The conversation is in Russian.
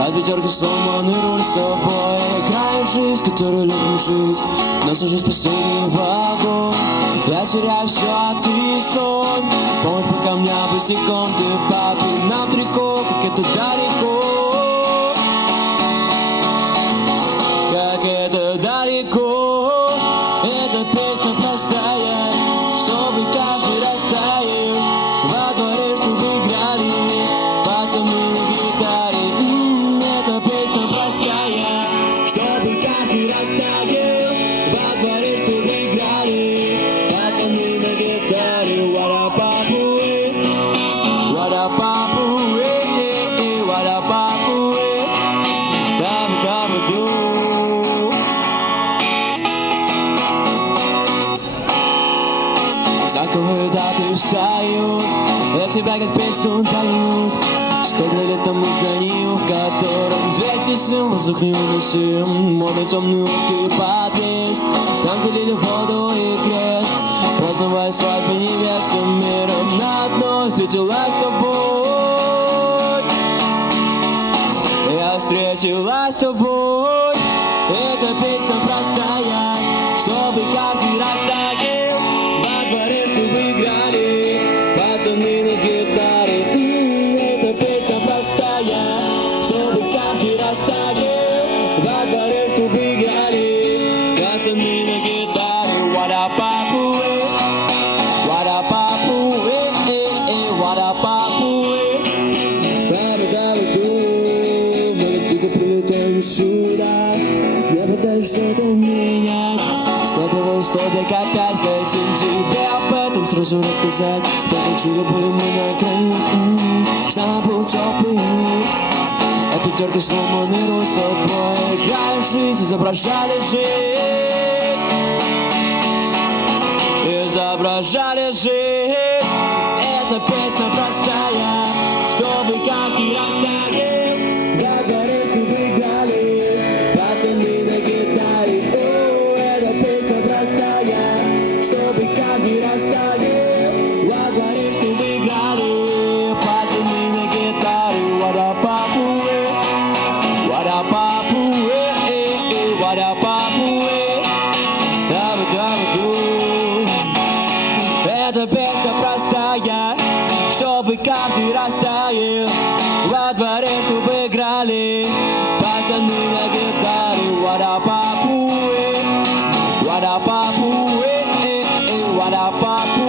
От пятерки сломанный руль с собой. Играю в жизнь, которую любим жить. Нас уже последний вагон. Я теряю все, а ты сон. Помощь по камням, по секунды. Папе нам далеко, как это далеко. Как это далеко. Эта песня простая, чтобы каждый растаял. Во дворе, чтобы играли пацаны на гитаре. Эта песня простая, чтобы каждый растаял. Во дворе, чтобы играли пацаны на гитаре. What up, papu, what up, papu, what up, papu, там, знаковые даты встают, от тебя как песню поют. Сколько лет тому зданию, в котором 207 воздух не выносим. Модный темный узкий подъезд, там делили воду и крест. Праздновая свадьбы небесным миром, на одной встретилась с тобой. Я встретилась с тобой. Эта песня простая, чтобы каждый растаял. Во дворе, чтобы играли пацаны на гитаре. Эта песня простая, чтобы каждый растаял. Во дворе, чтобы играли пацаны на гитаре. What up, papu, what up, papu, what up, papu. Мы быстро прилетаем сюда. Я пытаюсь что-то менять. Складываю столбик, опять хотим тебе об этом сразу рассказать. Только чудо были мы на краю. Сам был теплый. А пятерка сломанный руль с собой. Играю в жизнь, изображали жизнь. Изображали жизнь. Эта песня простая, чтобы каждый растаял. Во дворе, чтобы играли пацаны на гитаре. Эта песня простая, чтобы каждый растаял. Во дворе, чтобы играли пацаны на гитаре. What up, papu, what up, papu, what up, papu, эта песня простая, чтобы каждый растаял. Во дворе, чтобы играли пацаны на гитаре. What up, papu, what up, papu, what up, papu,